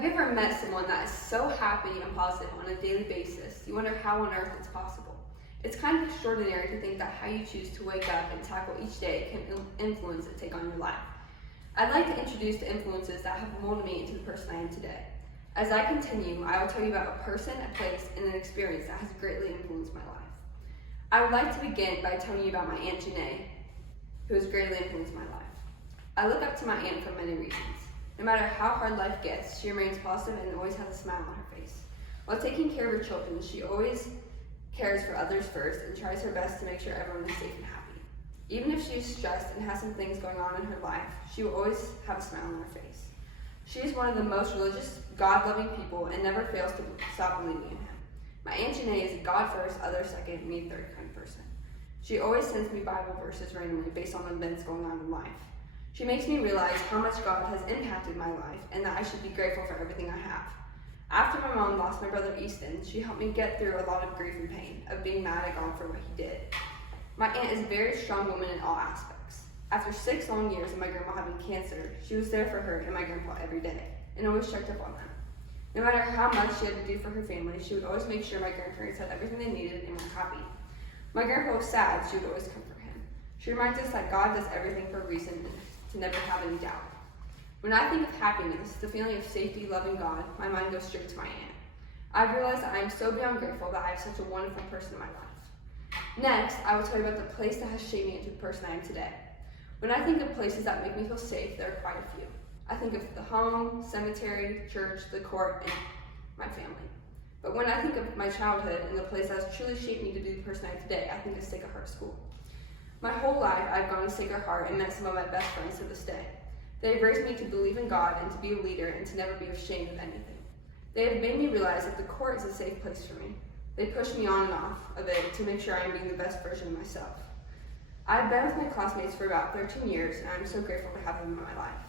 Have you ever met someone that is so happy and positive on a daily basis, you wonder how on earth it's possible? It's kind of extraordinary to think that how you choose to wake up and tackle each day can influence and take on your life. I'd like to introduce the influences that have molded me into the person I am today. As I continue, I will tell you about a person, a place, and an experience that has greatly influenced my life. I would like to begin by telling you about my Aunt Janae, who has greatly influenced my life. I look up to my aunt for many reasons. No matter how hard life gets, she remains positive and always has a smile on her face. While taking care of her children, she always cares for others first and tries her best to make sure everyone is safe and happy. Even if she is stressed and has some things going on in her life, she will always have a smile on her face. She is one of the most religious, God-loving people and never fails to stop believing in Him. My Aunt Janae is a God first, others second, me third kind of person. She always sends me Bible verses randomly based on events going on in life. She makes me realize how much God has impacted my life and that I should be grateful for everything I have. After my mom lost my brother Easton, she helped me get through a lot of grief and pain of being mad at God for what He did. My aunt is a very strong woman in all aspects. After 6 long years of my grandma having cancer, she was there for her and my grandpa every day and always checked up on them. No matter how much she had to do for her family, she would always make sure my grandparents had everything they needed and were happy. My grandpa was sad, she would always comfort him. She reminds us that God does everything for a reason and to never have any doubt. When I think of happiness, the feeling of safety, loving God, my mind goes straight to my aunt. I've realized that I am so beyond grateful that I have such a wonderful person in my life. Next, I will tell you about the place that has shaped me into the person I am today. When I think of places that make me feel safe, there are quite a few. I think of the home, cemetery, church, the court, and my family. But when I think of my childhood and the place that has truly shaped me to be the person I am today, I think of Sacred Heart School. My whole life, I've gone to Sacred Heart and met some of my best friends to this day. They have raised me to believe in God and to be a leader and to never be ashamed of anything. They have made me realize that the court is a safe place for me. They push me on and off of it to make sure I am being the best version of myself. I've been with my classmates for about 13 years and I'm so grateful to have them in my life.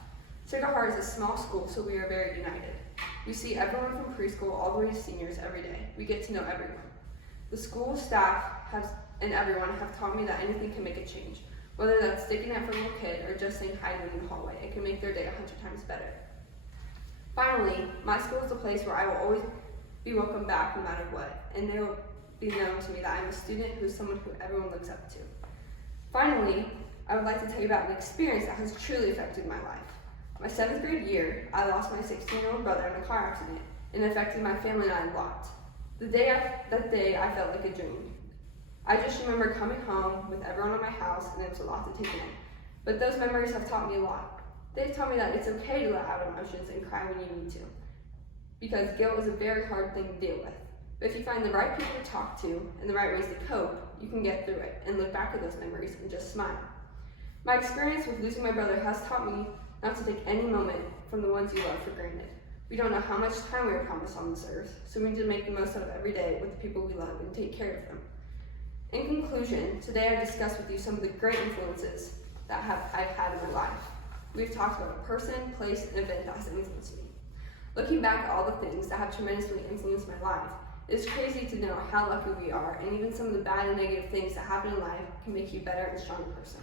Sacred Heart is a small school, so we are very united. We see everyone from preschool all the way to seniors every day. We get to know everyone. The school staff and everyone have taught me that anything can make a change. Whether that's sticking up for a little kid or just saying hi to them in the hallway, it can make their day 100 times better. Finally, my school is a place where I will always be welcome back no matter what, and they will be known to me that I'm a student who is someone who everyone looks up to. Finally, I would like to tell you about an experience that has truly affected my life. My 7th grade year, I lost my 16-year-old brother in a car accident, and it affected my family and I a lot. That day, I felt like a dream. I just remember coming home with everyone in my house, and it was a lot to take in. But those memories have taught me a lot. They've taught me that it's okay to let out emotions and cry when you need to, because guilt is a very hard thing to deal with. But if you find the right people to talk to and the right ways to cope, you can get through it and look back at those memories and just smile. My experience with losing my brother has taught me not to take any moment from the ones you love for granted. We don't know how much time we are promised on this earth, so we need to make the most of every day with the people we love and take care of them. In conclusion, today I discussed with you some of the great influences that I've had in my life. We've talked about a person, place, and event that has influenced me. Looking back at all the things that have tremendously influenced my life, it is crazy to know how lucky we are, and even some of the bad and negative things that happen in life can make you a better and stronger person.